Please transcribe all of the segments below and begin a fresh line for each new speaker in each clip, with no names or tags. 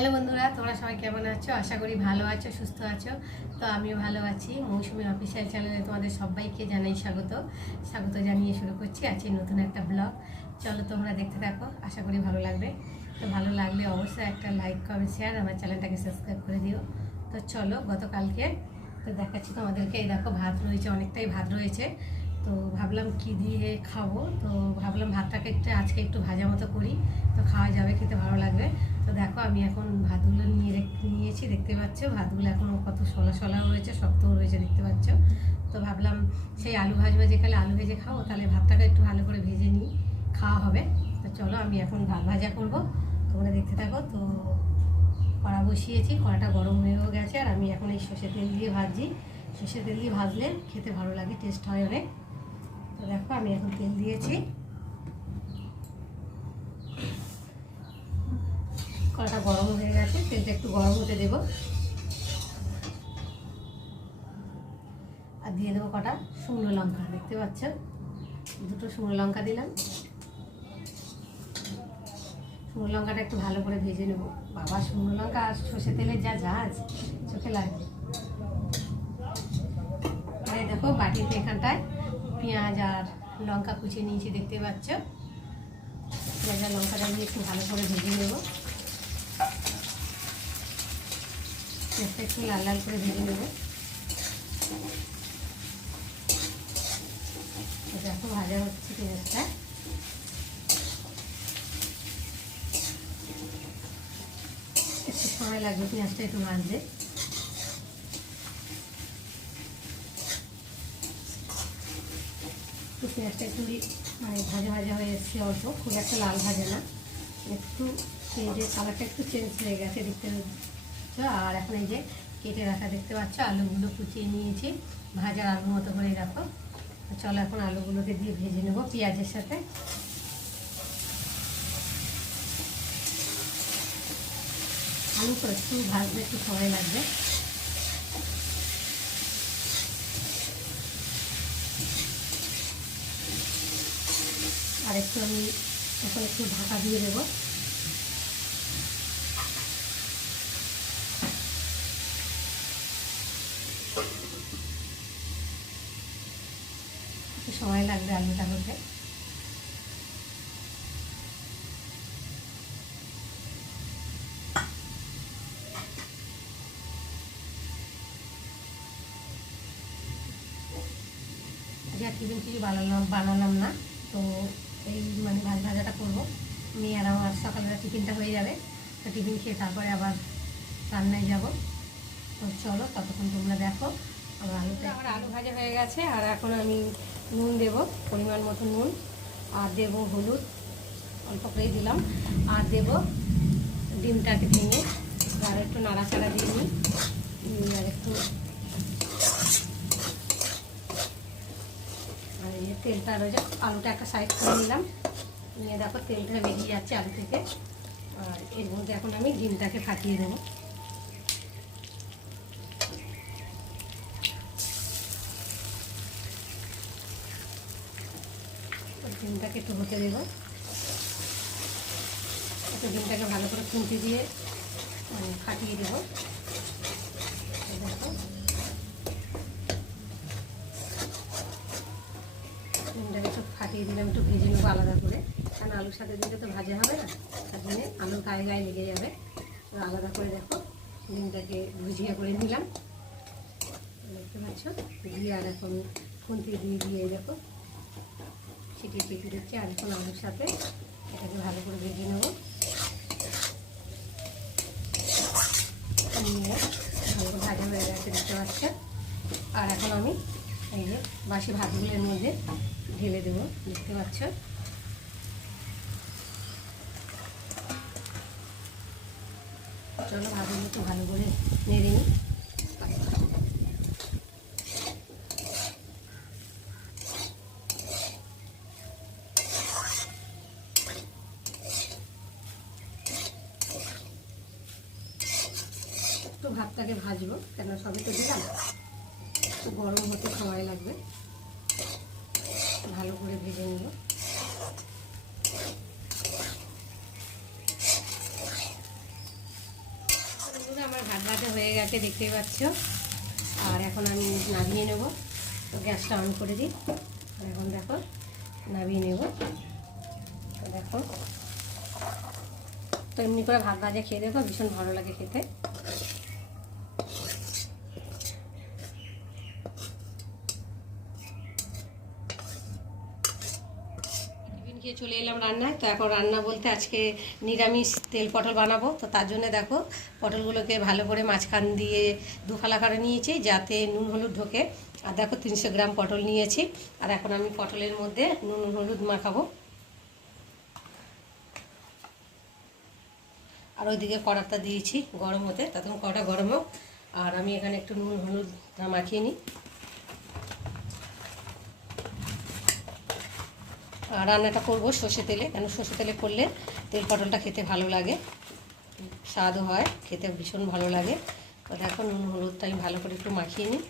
Hello বন্ধুরা, তোমরা সবাই কেমন আছো? আশা করি ভালো আছো, সুস্থ আছো। তো আমিও ভালো আছি। মৌসুমী অফিসিয়াল চ্যানেলে তোমাদের সবাইকে জানাই স্বাগত। স্বাগত জানিয়ে শুরু করছি আজকে নতুন একটা ব্লগ চলো তোমরা দেখতে থাকো, আশা করি ভালো লাগবে। তো ভালো লাগলে অবশ্যই একটা লাইক কমেন্ট শেয়ার আমার চ্যানেলটাকে সাবস্ক্রাইব করে দিও। তো চলো, গতকালকে তো দেখাচ্ছি তোমাদেরকে। এই দেখো, ভাত রয়েছে, অনেকটাই ভাত রয়েছে। তো ভাবলাম কি দিয়ে খাব? তো ভাবলাম ভাতটাকে একটু আজকে একটু ভাজা মতো করি। তো খাওয়া যাবে, খেতে ভালো লাগবে। তো দেখো, আমি এখন ভাতগুলো নিয়ে নিয়েছি, দেখতে পাচ্ছ? ভাতগুলো এখনও কত সলা সলাও রয়েছে শক্তও রয়েছে, দেখতে পাচ্ছ? তো ভাবলাম সেই আলু ভাজবো, যে কালে আলু ভেজে খাব, তাহলে ভাতটাকে একটু ভালো করে ভেজে নিই, খাওয়া হবে। তো চলো, আমি এখন ভাত ভাজা করব, তোমরা দেখতে থাকো। তো কড়া বসিয়েছি, কড়াটা গরম হয়েও গেছে, আর আমি এখন এই সর্ষে তেল দিয়ে ভাজছি। সর্ষে তেল দিয়ে ভাজলে খেতে ভালো লাগে টেস্ট হয় অনেক। তো দেখো, আমি এখন তেল দিয়েছি। কড়াটা গরম হয়ে গেছে, তেলটা একটু গরম হতে দেবো। আর দিয়ে দেবো কটা? শুকনো লঙ্কা, দেখতে পাচ্ছ? দুটো শুকনো লঙ্কা দিলাম। শুকনো লঙ্কাটা একটু ভালো করে ভেজে নেব। বাবা, শুকনো লঙ্কা আর সর্ষে তেলের যা ঝাঁজ, চোখে লাগে আর দেখো, বাটিতে এখানটায় পেঁয়াজ আর লঙ্কা কুচিয়ে নিয়েছি, দেখতে পাচ্ছ? পেঁয়াজ আর লঙ্কাটা নিয়ে একটু ভালো করে ভেজে নেব। পেঁয়াজটা একটু লাল লাল করে ভেজে নেব দেখো ভাজা হচ্ছে পেঁয়াজটা একটু সময় লাগবে পেঁয়াজটা একটু ভাজতে তো পেঁয়াজটা একটু মানে ভাজা ভাজা হয়ে এসছে অল্প খুব একটা লাল ভাজা না একটু পেঁয়াজের কালারটা একটু চেঞ্জ হয়ে গেছে দেখতে পাচ্ছ আর এখন এই যে কেটে রাখা দেখতে পাচ্ছ, আলুগুলো কুচিয়ে নিয়েছি ভাজার আলু মতো করে রাখো। চলো এখন আলুগুলোকে দিয়ে ভেজে নেব পেঁয়াজের সাথে। আলু একটু ভাজতে একটু সময় লাগবে। আর একটু আমি এখন একটু ঢাকা দিয়ে দেবো। একটু সময় লাগবে আলুটা হতে টিফিন কিছু বানালাম বানালাম না, তো এই মানে ভাজ ভাজাটা করব। মেয়ে আর আমার সকালবেলা টিফিনটা হয়ে যাবে, তো টিফিন খেয়ে তারপরে আবার রান্নায় যাব। তো চলো, ততক্ষণ তোমরা দেখো আমার আলুটা আমার আলু ভাজা হয়ে গেছে, আর এখন আমি নুন দেব, পরিমাণ মতো নুন, আর দেব হলুদ, অল্প করেই দিলাম, আর দেব ডিমটাকে ভেঙে, আর একটু নাড়াচাড়া দিয়ে নিই আর একটু আর এই তেলটা রয়েছে, আলুটা একটা সাইড করে নিলাম, নিয়ে দেখো তেলটা বেরিয়ে যাচ্ছে আলু থেকে, আর এর মধ্যে এখন আমি ডিমটাকে ফাটিয়ে দেবো। ডিমটাকে একটু হতে দেবো একটু ডিমটাকে ভালো করে খুঁটি দিয়ে মানে ফাটিয়ে দেবো। ডিমটাকে একটু ফাটিয়ে দিলাম, একটু ভেজে নেব আলাদা করে। কারণ আলুর সাথে দিলে তো ভাজা হবে না, তার জন্যে আলুর গায়ে গায়ে লেগে যাবে। আলাদা করে দেখো, ডিমটাকে ভুজিয়া করে নিলাম। দেখতে পাচ্ছ? দিয়ে আর এখন খুন্তি দিয়ে দিয়ে দেখো। ছিটিয়ে ছিটিয়ে দিচ্ছি আর এখন আলুর সাথে এটাকে ভালো করে ভেজে নেব। ভালো করে ভাজা হয়ে গেছে, দেখতে পাচ্ছে আর এখন আমি এই যে বাসি ভাতগুলোর মধ্যে ঢেলে দেবো, দেখতে পাচ্ছ চলো ভাতগুলো একটু ভালো করে নেড়ে নিই। ভাতটাকে ভাজবো কেন সবই তো দিলাম। একটু গরম হতে সময় লাগবে। ভালো করে ভেজে নিব। আমার ভাত ভাজা হয়ে গেছে, দেখতেই পাচ্ছ। আর এখন আমি নামিয়ে নেব। তো গ্যাসটা অন করে দিই। এখন দেখো, নামিয়ে নেব। দেখো। তো এমনি করে ভাত ভাজা খেয়ে দেখো, ভীষণ ভালো লাগে খেতে টিফিন খেয়ে চলে এলাম রান্নায়। তো এখন রান্না বলতে আজকে নিরামিষ তেল পটল বানাবো। তো তার জন্য দেখো, পটলগুলোকে ভালো করে মাঝখান দিয়ে দুফালা করে নিয়েছি, যাতে নুন হলুদ ঢোকে। আর দেখো, তিনশো গ্রাম পটল নিয়েছি। আর এখন আমি পটলের মধ্যে নুন হলুদ মাখাবো। আর ওইদিকে কড়াটা দিয়েছি গরম হতে। তখন কড়া গরম হোক। আর আমি এখানে একটু নুন হলুদ মাখিয়ে নিই। রান্নাটা করব সর্ষে তেলে। কেন সর্ষে তেলে করলে তেল পটলটা খেতে ভালো লাগে। স্বাদও হয়, খেতে ভীষণ ভালো লাগে। তো দেখো, নুন, হলুদটা আমি ভালো করে একটু মাখিয়ে নিই।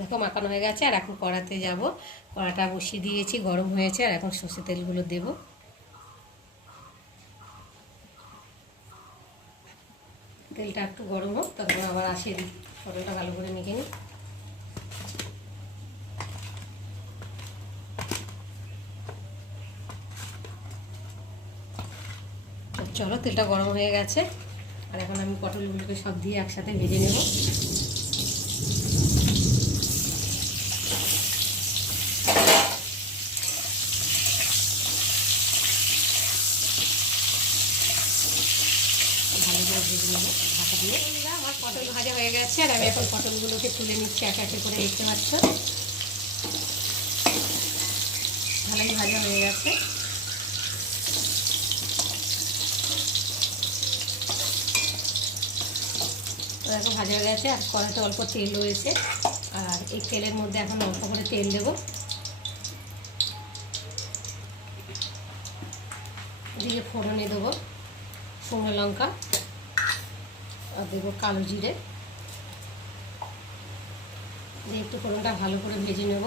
দেখো, মাখানো হয়ে গেছে। আর এখন কড়াতে যাব। কড়াটা বসিয়ে দিয়েছি, গরম হয়েছে। আর এখন সর্ষে তেলগুলো দেবো। তেলটা একটু গরম হোক তখন আবার আসে পটলটা ভালো করে মেখে নিই। চলো, তেলটা গরম হয়ে গেছে। আর এখন আমি পটলগুলোকে সব দিয়ে একসাথে ভেজে নেব। ভালো করে ভেজে নেব। ঢাকা দিয়ে। আমার পটল ভাজা হয়ে গেছে, আর আমি এখন পটলগুলোকে তুলে নিচ্ছি, এক একে করে দেখতে পাচ্ছ। ভালোই ভাজা হয়ে গেছে। দেখো, ভাজা হয়ে গেছে, আর কড়াতে অল্প তেল রয়েছে। আর এই তেলের মধ্যে এখন অল্প করে তেল দেবো। দিয়ে ফোড়নে দেবো, শুকনো লঙ্কা। আর দেবো কালো জিরে। দিয়ে একটু ফোড়নটা ভালো করে ভেজে নেব।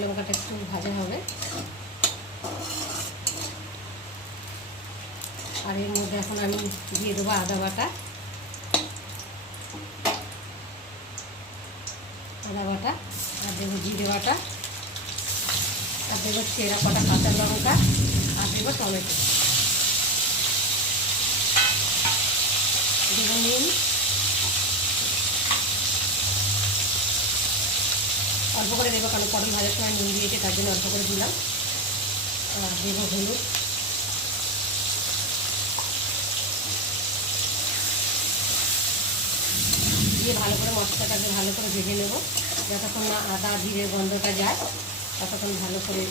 লঙ্কাটা একটু ভাজা হবে। আর এর মধ্যে এখন আমি দিয়ে দেবো আদা বাটা। আদা বাটা, আর দেবো জিরে বাটা, আর দেবো চেরা কটা কাঁচা লঙ্কা, আর দেবো টমেটো। দেবো নুন, অল্প করে দেবো কারণ পটল ভাজার সময় নুন দিয়েছে, তার জন্য অল্প করে দিলাম। আর দেবো হলুদ। দিয়ে ভালো করে মশলাটাকে ভালো করে ভেজে নেব। যতক্ষণ না আদা, জিরে গন্ধটা যায়, ততক্ষণ ভালো করে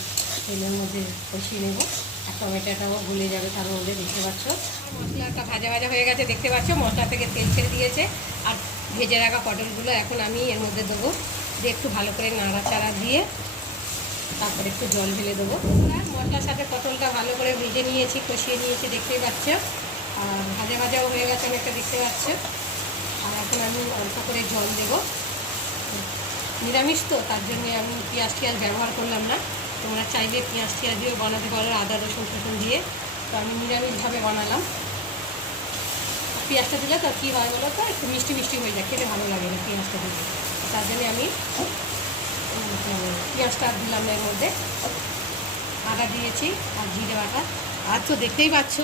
তেলের মধ্যে কষিয়ে নেব। আর টমেটোটাও গলে যাবে তার মধ্যে, দেখতে পাচ্ছ? মশলাটা ভাজা ভাজা হয়ে গেছে, দেখতে পাচ্ছ? মশলা থেকে তেল ছেড়ে দিয়েছে। আর ভেজে রাখা পটলগুলো এখন আমি এর মধ্যে দেবো। দিয়ে একটু ভালো করে নাড়াচাড়া দিয়ে তারপরে একটু জল ঢেলে দেবো। মশলার সাথে পটলটা ভালো করে ভেজে নিয়েছি, কষিয়ে নিয়েছি, দেখতেই পাচ্ছ? আর ভাজা ভাজাও হয়ে গেছে, অনেকটা দেখতে পাচ্ছ? এখন আমি অল্প করে জল দেবো। নিরামিষ তো, তার জন্য আমি পেঁয়াজ টিয়াজ ব্যবহার করলাম না। তোমরা চাইলে পেঁয়াজ টিয়াজ দিয়েও বানাতে পারো, আদা, রসুন টসুন দিয়ে। তো আমি নিরামিষভাবে বানালাম। পেঁয়াজটা দিলে তো কী হয় বলো তো? একটু মিষ্টি মিষ্টি হয়ে যায়, খেতে ভালো লাগে না পেঁয়াজটা দিলে। তার জন্য আমি পেঁয়াজটা দিলাম এর মধ্যে। আদা দিয়েছি আর জিরে বাটা। আর তো দেখতেই পাচ্ছ,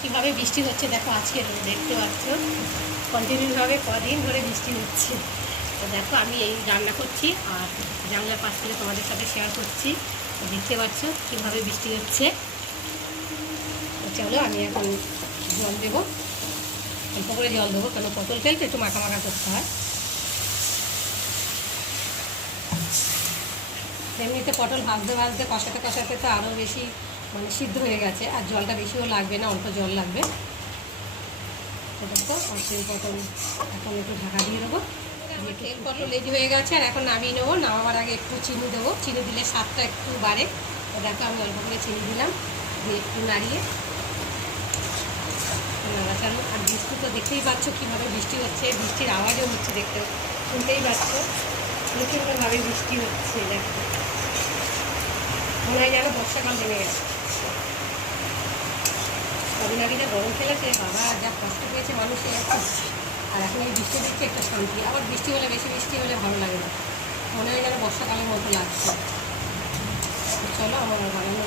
কীভাবে বৃষ্টি হচ্ছে দেখো আজকে দেখতে পাচ্ছ। কন্টিনিউভাবে কদিন ধরে বৃষ্টি হচ্ছে। তো দেখো, আমি এই রান্না করছি আর জানলার পাশ থেকে তোমাদের সাথে শেয়ার করছি। দেখতে পাচ্ছ কীভাবে বৃষ্টি হচ্ছে। চলো, আমি এখন জল দেবো। অল্প করে জল দেবো, কেন পটল তেল তো একটু মাখা মাখা করতে হয়। এমনিতে পটল ভাজতে ভাজতে, কষাতে কষাতে তো আরও বেশি মানে সিদ্ধ হয়ে গেছে, আর জলটা বেশিও লাগবে না, অল্প জল লাগবে। তো দেখো আর সেই পটল এখন একটু ঢাকা দিয়ে দেবো। তেল পটল রেডি হয়ে গেছে, আর এখন নামিয়ে নেব। নামাবার আগে একটু চিনি দেবো। চিনি দিলে স্বাদটা একটু বাড়ে। দেখো আমি অল্প করে চিনি দিলাম। দিয়ে একটু নাড়িয়ে নাড়াচাড়ো আর বৃষ্টি তো দেখতেই পাচ্ছ কীভাবে বৃষ্টি হচ্ছে। বৃষ্টির আওয়াজও হচ্ছে দেখতে। শুনতেই পাচ্ছ। প্রচণ্ডভাবে বৃষ্টি হচ্ছে, দেখো। মনে হয় যেন বর্ষাকাল নেমে গেছে। কদিন আগে যে গরম খেলেছে, বাবা, যা কষ্ট পেয়েছে মানুষের এখন আর এখন এই বৃষ্টি দিচ্ছে একটা শান্তি। আবার বৃষ্টি হলে বেশি বৃষ্টি হলে ভালো লাগে না। মনে হয় যেন বর্ষাকালের মতো লাগছে। চলো আমার বাগানো